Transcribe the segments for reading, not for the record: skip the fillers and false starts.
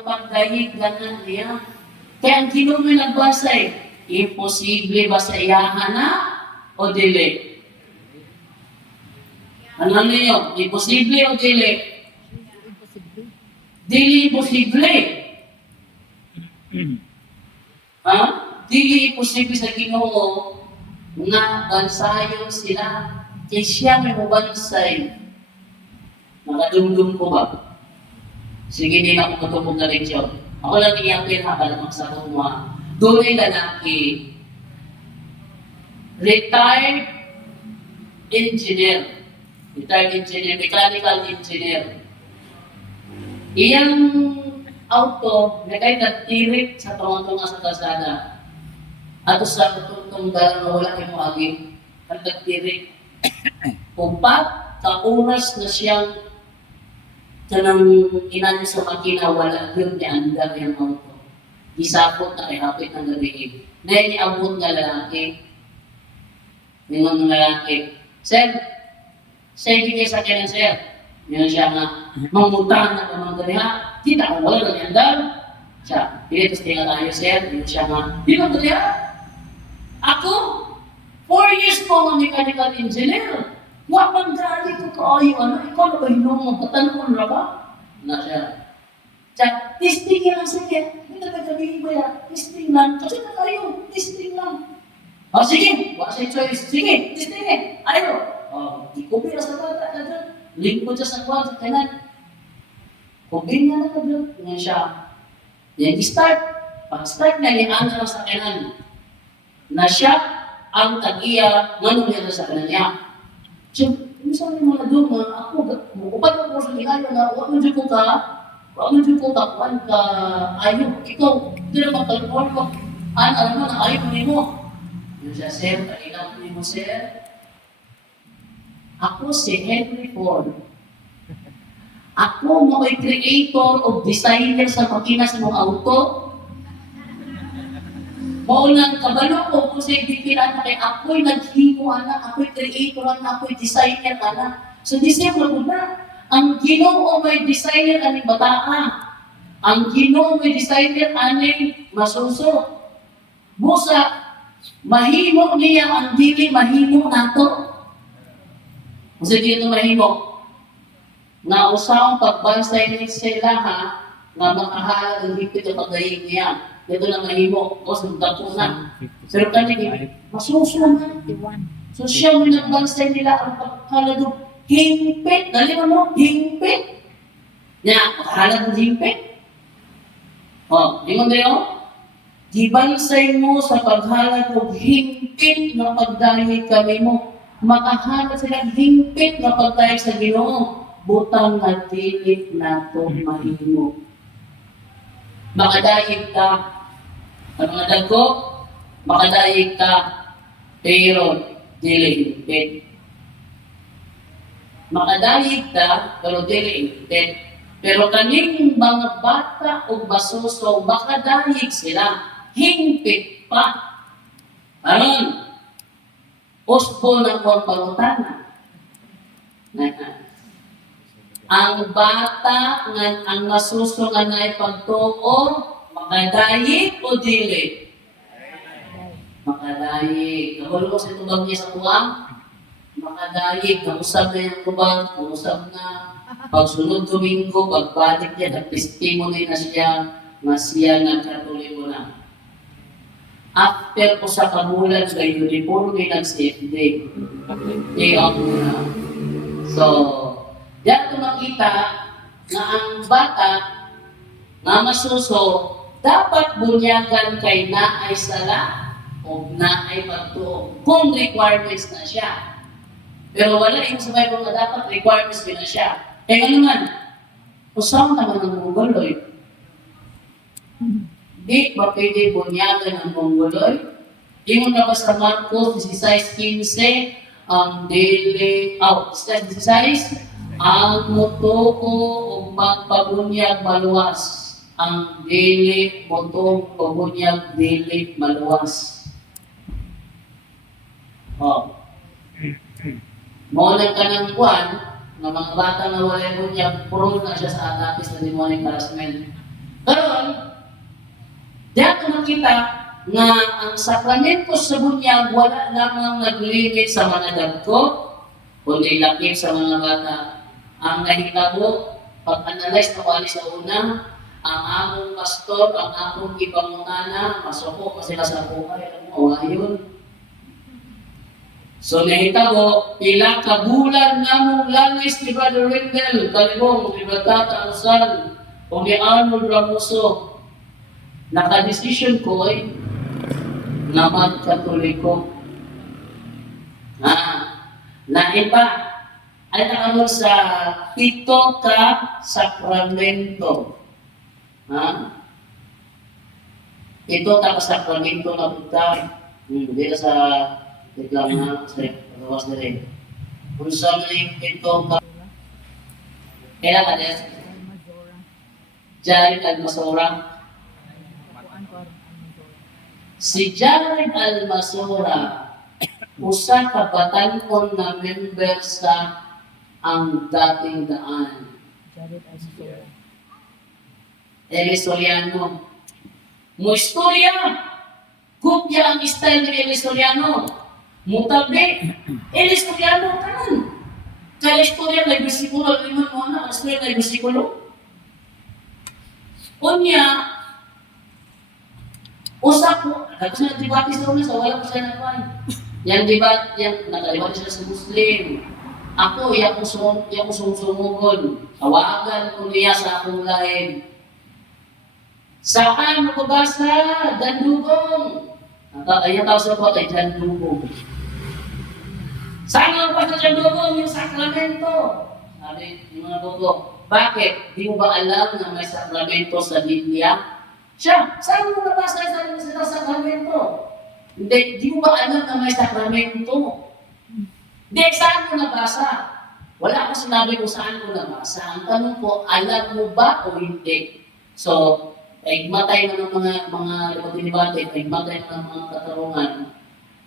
pagdahig ganan niya. Kaya ang kinumi nagbasa imposible ba sa iyahan na o dili? Ano niyo? Imposible o dili? Dili imposible. Ha? Dili imposible sa Ginoo nga bansayon sila. Kaya siya may mabansay. Nakadumdum ko ba? Sige, hindi na ako matubog na leksyon. Ako lang iyapin habang magsagot mo. Doon ay lalaki, retired engineer, mechanical engineer. Iyang auto, nagtirik sa tunga-tunga sa kalsada. At sa tutong dalang wala kayo aging, nagtirik. Kumpat, kaunas na siyang kanang inanyo sa makina, wala yun ni andar yung auto. Isapot na kay hapit ng gabi. Dahil niabot nga lalaki. Yung lalaki. Sir, hindi sa akin sir. Yun siya nga, mangutahan na kamang ganiha. Kita ko wala ng andar. Siya, pilitos tingnan tayo sir. Yun siya nga, di ba ganiha? Ako, 4 years po ang mechanical engineer. Wapang gali ko kaayo, ikaw na ba hinong magpatanong na ba? Na siya. Siya, testing lang sige. Hindi na sabihin ko yan. Testing lang. Kasi na kayo, testing lang. O sige, wala sa choice. Sige, testing Ayaw. Di ko pira sa bata ka dyan. Link ko dyan sa kwan, sa kanan. Kubin nga na ka dyan. Ngayon siya. Yan i-start. Pag-start na, lihaan na lang sa kanan. Na siya ang tag-iya, manong yan sa kanan niya. So, minsan yung mga doon, ako, upad ako sa lihayo na, huwag mo dyan ko tapuan ka, ayaw, ikaw, hindi na magkalpuan ko, alam mo na ayaw mo. Yun siya, sir, kailangan mo sir. Ako si Henry Ford. Ako mo'y creator o designer sa makina sa mga auto. Maunang kabalo ko kung sa'yo bitiran na kay ako'y naghimo anak, ako'y creator anak, ako'y designer anak. So di siya maguna, ang Ginoo may designer aning bataa. Ang Ginoo may designer aning masuso. Busa, mahimo niya ang dili mahimo nato. Kasi dito mahimo. Na usawang pagbansay ni sila ha, nga makahalag ang hipit ang pagdahig niya. Ito lang mahimo, o sundako na. Pero kanina, masuso na. So siya mo nagbansay nila ang paghalag hingpit. Dali mo, hingpit. Nya, paghalag ng hingpit. Limon tayo. Gibansay mo sa paghalag ng hingpit na pagdahig kami mo. Makahalag sila hingpit na pagdahig sa Ginoo. Butang na tilit na ito mahimo. Makadahig ka. Ang mga dagko, makadahig ka. Pero, dili hingpit. Makadahig ka, pero dili hingpit. Pero kaning mga bata o basuso, makadahig sila. Hingpit pa. Aron, uspo na kong pangutana. Ang bata ang nasuso nga na ipagtuo, makadayig o dili? Makadayig. Nakulo ko sa tubag niya sa kuwang? Makadayig. Nausap na yung tubag, nausap na. Pagsunod Domingo, pagbalik niya, nag-testimony na siya, nga siya nagkatuloy na. After ko sa kamulan sa uniforme ng CFD, ako na. So, diyan ko makita na ang bata na masuso, dapat bunyagan kay naay sala o naay pagtuo kung requirements na siya. Pero wala yung sabay ko na dapat requirements din na siya. Kaya naman, usaw naman ng Mongoloid. Di ba pwede bunyagan ng Mongoloid? Di mo na ba sa Marcos 16:15 ang daily, 16, ang mutuo o magpabunyag maluwas. Ang dili, mutuo o bunyag dili maluwas. Maulang ka ng buwan, na mga bata na wala bunyag, puro na siya sa atapis na demonic harassment. Karon, diyan ko makita nga ang sakramento sa bunyag wala namang naglimit sa mga dagko, kundi lakip sa mga bata. Ang nahitabo, pag-analyze na wali sa una, ang among pastor, ang among ipangutana, masuko pa sila sa buhay. Alam mo, yun. So nahitabo, pila ka bulan namong langis ni Brother Rendell, kalibong, ni Batata Ansal, o ni Arnold Ramoso. Naka-decision ko ay na mag-Katoliko. Na iba, ay nakaroon sa 7 ka sakramento. 7 ka sakramento na punta. Hindi na sa reklam na sa pagawas na rin. Kung sa mga 7 ka, kailangan yan. Jared Almasora. Si Jared Almasora, usa ka batanon na member sa ang dating daan. Elisoriano. Mo istorya. Kopya ang style ni Elisoriano. Mutabi. Elisoriano kanan. Kaya istorya may bersikulo. Liman mo na. Istorya may bersikulo. Unya, usap ko, kasi nag-debate sa una, sa wala ko siya naman. Yang debate, yang nakadebate sila sa Muslim. Ako, iya ko sumugon. Tawagan ko niya sa akong live. Saan mababasa? Dandugong. Ayan tao sa ko ay Dandugong. Saan mababasa Dandugong? Yung sakramento. Sabi, yung mga bugo. Bakit? Di mo ba alam na may sakramento sa Biblia? Siya, saan mo nabasa sa sakramento? Hindi, di mo ba alam na may sakramento? Hindi, saan mo nabasa? Wala akong sinabi kung saan mo nabasa. Ang tanong ko, alam mo ba o hindi? So, paigmatay mo ng mga debate, paigmatay mo ng mga katarungan.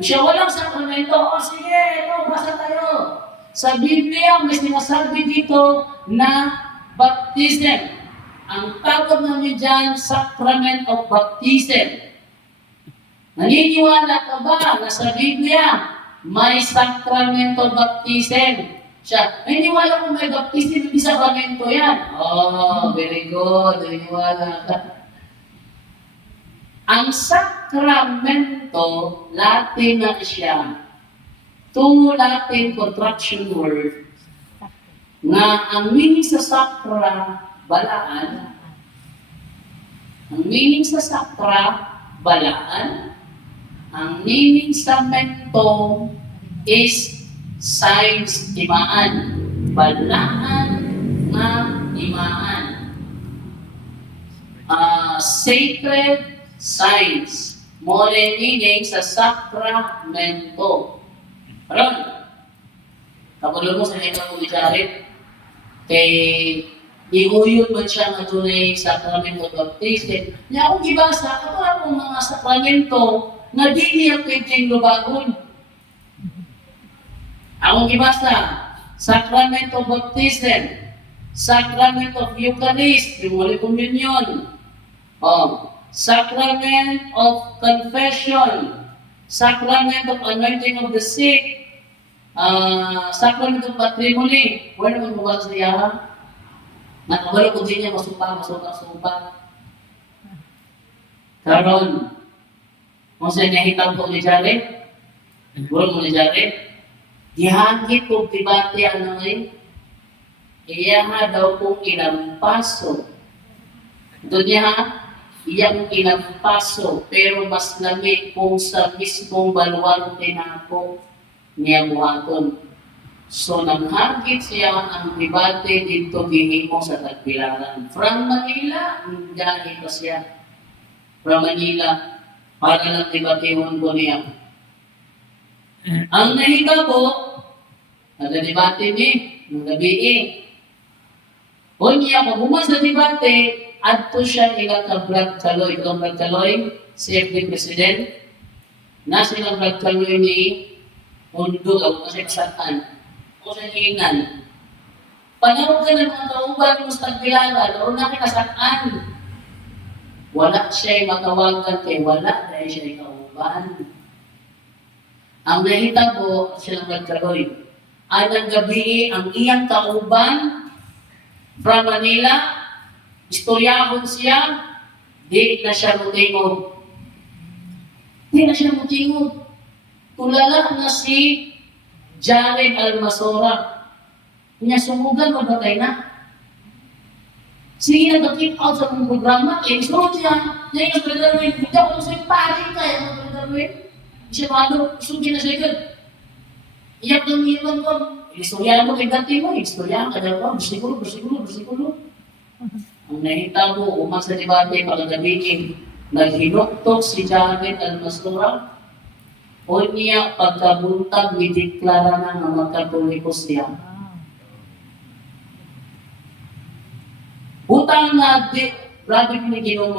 Siya, walang sakramento. O sige, ito, basa tayo. Sa Biblia, may sinasabi dito na baptism. Ang tawag namin dyan, Sacrament of Baptism. Naniniwala ka ba na sa Biblia may Sacrament of Baptism? Siya, naniniwala kung may baptism, hindi sakramento yan. Oh, very good. Naniniwala ka. Ang sakramento, Latin na siya. Two Latin contraction word na ang meaning sa sakra, balaan. Ang meaning sa sakra, balaan. Ang meaning sa mento is signs, timaan. Balaan na timaan. Sacred signs. More meaning sa sakramento. Alam, kapag mo sa ito ko i-jarit, kay iuyod man siya nga tunay sakramento baptism. Niya akong gibasa, ako akong mga sakramento na di niya pwedeng lubagon. Akong gibasa, Sacrament of Baptism, Sacrament of Eucharist, yung Holy Communion, Sacrament of Confession, Sacrament of Anointing of the Sick, Sacrament of Patrimony. Wala naman mo ba sa iya? Nakawala ko din niya, masupa. Karon, kung sa'yo nahitang ko ni Jared, buwan mo ni Jared, dihangit kong debate ano ngayon, iya nga daw kong inampaso. Ito niya ha, iya kong inampaso, pero mas lamig kung sa mismong baluarte na ako niya buhaton. So, nanghagit siya ang debate dito gihimo sa Tagbilaran. From Manila, dahil pa siya. From Manila, para lang debatehon ko niya. Ang nahitabo, nagdebate ni, ng gabi Unya, pag humas sa debate, adto siya ilang ka-Brad Chaloy. Itong Brad Chaloy, CFD President, na silang Brad Chaloy ni Undo, o kasi kasatan, o sa hingan. Panahon ka ng mga kauban mo sa Tagbilaran, o na kinasaan. wala siya'y matawagan kay wala dahil siya'y kauban. Ang nahitabo silang nagkaroy. Anang gabi ang iyang kauban from Manila, istoryahon siya, di na siya mutingog. Di na siya mutingog. Tulala na si Jared Almasora. Kanya sumugan, mabatay na. Sige na bakit out sa mong programa, sunod siya. Yan yung Brother Darwin. Hindi ako sa'yo pari ka, yung Brother Darwin. Siya malo, sunod na siya agad. Iyak ng iwan ko. Istorya mo kay dati mo, istorya ka daw ko. Bersikulo. Ang nahita mo, umang sa debate, pagkagabihin, naghinuktok si Jared Almasora. O niya, pagkabuntag, mideklara na nga magkatoliko siya. Utang na di, grabe ko ni Ginong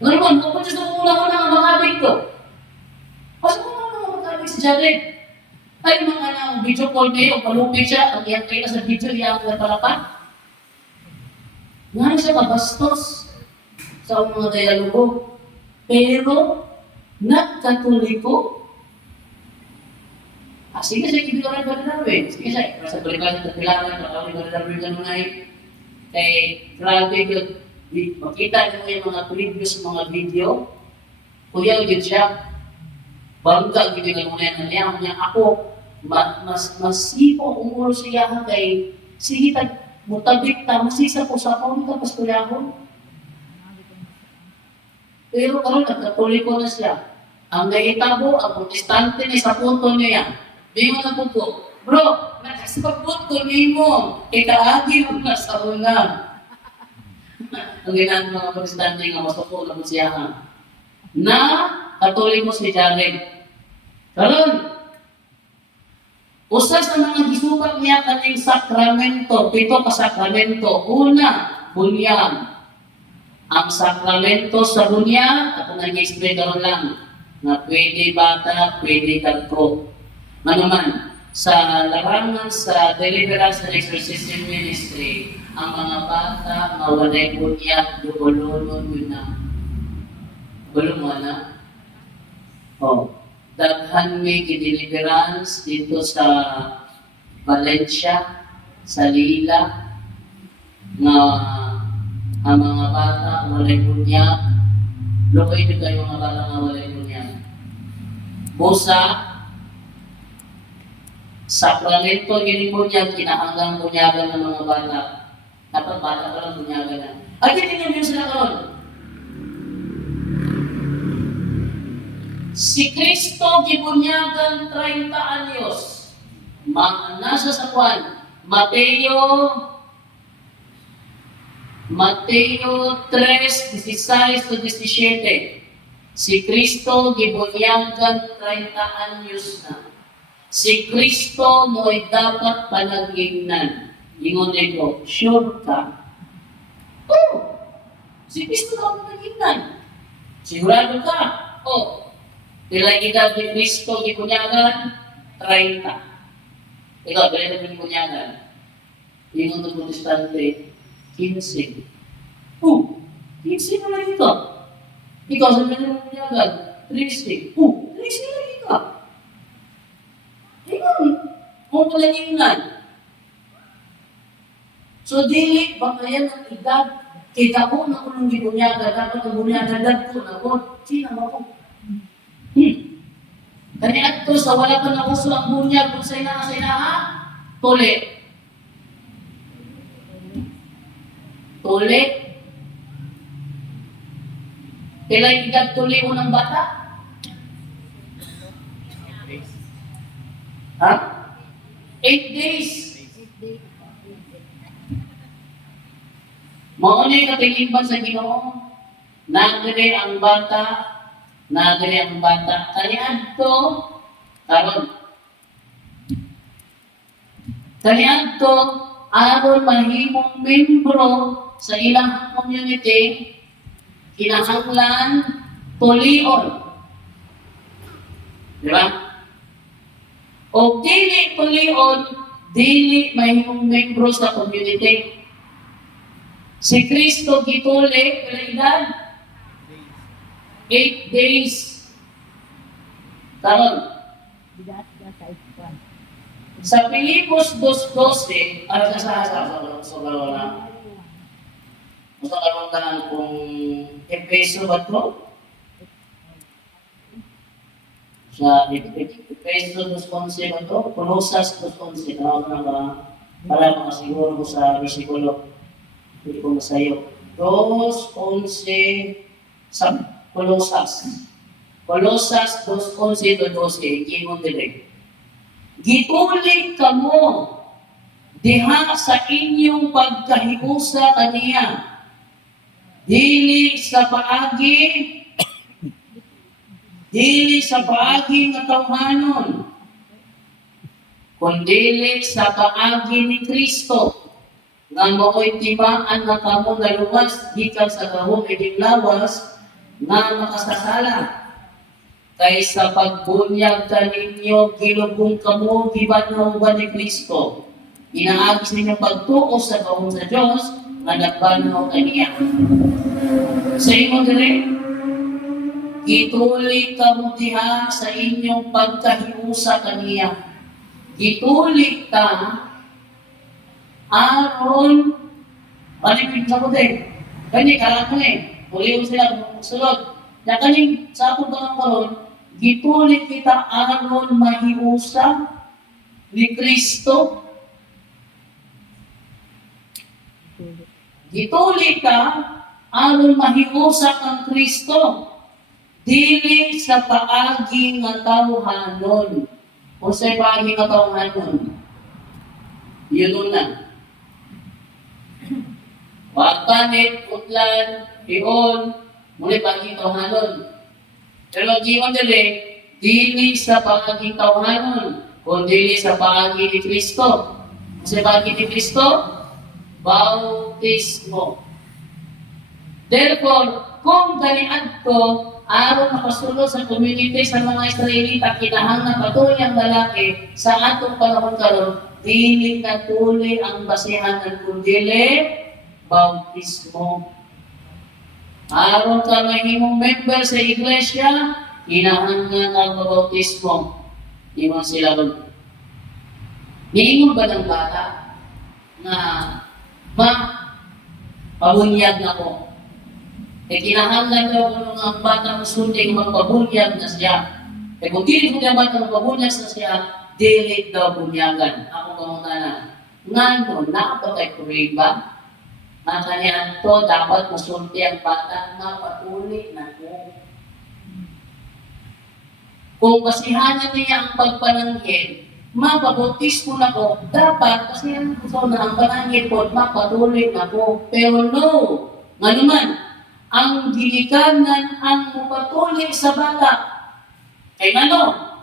Ngayon, kung gusto ko muna ko na makabig to. Kasi kung ano makabig si Jared, ay mga nang video call niyo, palupig siya, ang iyang kayo sa video, iyang palapan. Nga siya kabastos sa mga dialogo. Pero, nagkatuliko. Sige siya, kibilang ba na rin? Sige siya, sa balikan ng tapilangan, makawin ba na rin ganun ay. Grabe yun. Makita niyo yung mga previous mga video. Kuya, yun siya. Bangga, gibigan mo na yan niya. Ako, masipo umuro siya kay sige, mutabik ta, masisa po sa akong tapos kuya ako. Pero karon nagkatuliko na siya. Ang naitabo, ang protestante ni sa punto niya. Di mo na po, bro, nakasapot ko ni mo. Ikaagi mo na sa una. Ang ginaan mga protestante nga masuko na po siya. Na, katuliko si Jared. Karon, usas na mga gisupat niya kaning sakramento, 7 ka sakramento. Una, bunyag. Ang sakramento sa bunyag, ako nag-explain karon lang, na pwede bata, pwede kadto. Naman, sa larangan sa Deliverance and Exorcism Ministry, ang mga bata mawalay bunyag, dubulunon yun na. Bulong mo na? Daghan may deliverance dito sa Valencia, sa Lila, na ang mga bata walay bunyag. Lukay din kayo mga bata nga walay bunyag. Busa, sakramento gini bunyag, kinahanggang bunyagan ng mga bata. Dapat bata pa lang bunyagan na. Ay, tingnan niyo sila karon. Si Kristo gibunyagan 30 anyos. Nasa sa kwan, Mateo 3:16 to 17. Si Kristo gibunyagan 30 anyos na. Si Kristo mo'y dapat panagingnan. Ingon nito, sure ka? Oh! Si Kristo dapat panagingnan. Sigurado ka? Oh! Pilay edad ni Kristo gibunyagan 30. Ikaw, pilay edad ni gibunyagan. Ingon ng protestante, 15. Oh! 15 na lang ito. Ikaw, sa mga gibunyagan, 30. Oh! 30 na lang ito. Ingon, kung panagingnan. So, dili, baka yan ang edad. Kita ko na kung gibunyagan, dapat ang bunyagan ko na ko. Sino mo ko? Kani ato sa wala pa na uso ang bunyag kung sa inaha, tuli. Pilay edad tuli mo ng bata? Ha? 8 days. Maunay katilingban sa Ginoo. Nagdiri ang bata. Kaniadto, aron mahimong membro sa ilang community, kinahanglan tulion. Di ba? O dili tulion, dili mahimong membro sa community. Si Kristo gituli, pila edad? 8 days. Karon, sa Pilipos 2:12, ano sa karoon sa karoon kung Efeso ba ito? Sa Efeso 2:11 ba ito? Colosas 2:11. Tawag na ba? Para makasiguro ko sa versikulo. Hindi ko masayo. 2:11 sa Colosas. Colosas 2:11-12. Kimon direct. Gitulig kamo diha sa inyong pagkahiusa kaniya. Dili sa paagi nga tawhanon, kundi sa paagi ni Kristo, nga mao'y timaan na kamo naluwas gikan sa gahom ining lawas nga makasasala. Kay sa pagbunyag kaninyo gilubong kamo gibanaw ni Kristo. Inaagi sa inyong pagtuo sa gahom sa Dios nga nagbanaw kaniya. Sa imo dire, gitulig kamo diha sa inyong pagkahiusa kaniya. Gitulig ta aron palipid sa kote. Kani karakon uliw sila sulod. Na kaning sa atong karon, gitulig kita aron mahiusa ni Kristo. Gitulig ka aron mahiusa ang Kristo. Dili sa paagi nga tawhanon. O sa paagi nga tawhanon. Yun na. Pagpanit, utlan, iyon, muli paagi tawhanon. Pero giwan dili, dili sa paagi tawhanon, kundi sa paagi ni Kristo. Sa paagi ni Kristo, bautismo. Therefore, kung ganiad ko, aron makasulod sa community sa mga Israelita, kinahanglan patuloy ang lalaki sa atong panahon karon, dili na tuloy ang basihan kundi bautismo. Aron ka mahimong member sa iglesia, kinahanglan ang bautismo. Di mo sila niingon ba ng bata na pabunyag na ko? Kinahanglan daw kung ang bata musulting magpabunyag na siya. Kung dili ko niya bata magpabunyag na siya, dili daw bunyagan. Ako kamuntanan. Ngano, nakapatay ko rin ba? Makanihan to, dapat musulti ang bata na patuloy na ko. Kung basihanan niya ang pagpananghid, mapabutis ko na ko, dapat basihanan ko na ang pananghid po, mapatuloy na ko. Pero no, nga naman, ang ginikanan ang mapatuloy sa bata. Kaya ano,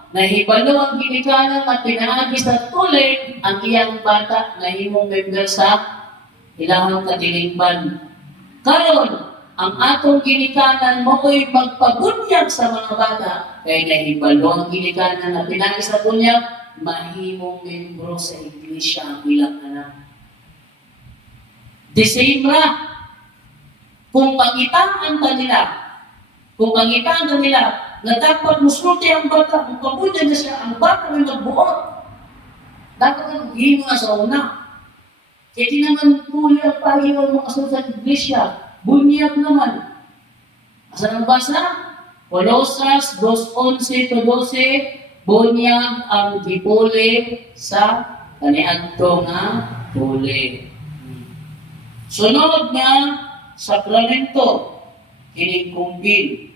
nahibalo ang ginikanan at pinaagi sa tuloy ang iyang bata na himong member sa ilahang katilingban. Karon, ang atong ginikanan mo'y magpabunyag sa mga bata. Kaya nahibalo ang ginikanan at pinaagi sa bunyag, mahimong membro sa iglesia ang ilang anak. The same ra. Kung pangitaan nila, na dapat musulti ang bata, kung pabunya na siya, ang bata may magbuot. Dapat ang himo na sa una. Kaya di naman tuloy ang pahiwag mga kasunod sa iglesia. Bunyag naman. Asa nang basa? Colosas 2:11-12, bunyag ang gipuli sa kaniadto nga puli. Sunod nga, sakramento, kining kumpil.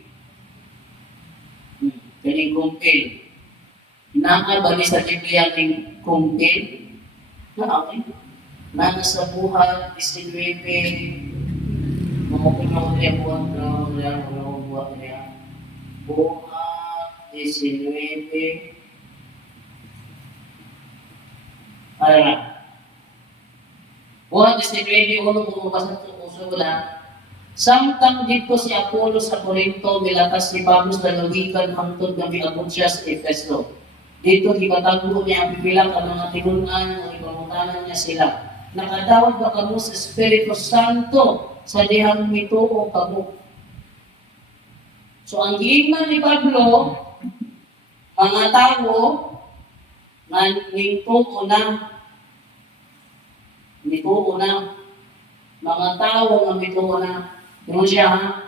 Kining kumpil. Nakabali sa Biblia ng kumpil. Nana sa buhat, 19, mamukunaw niya buhat niya. Buhat, 19. Para na. Buhat, 19, ulo bumabasa ito. Samtang dito si Apollo sa Corinto, milakas si Pablo sa lawigan hangtod na miabot siya sa Efeso. Dito, gikatagpo niya ang bilang ang mga tinunan o ipamutanan niya sila. nakadawat ba kamo sa Espiritu Santo sa dihang mituo kamo. So ang giingnan ni Pablo, mga tao nga nituo na, mga tao nga mituo na. Yung siya ha,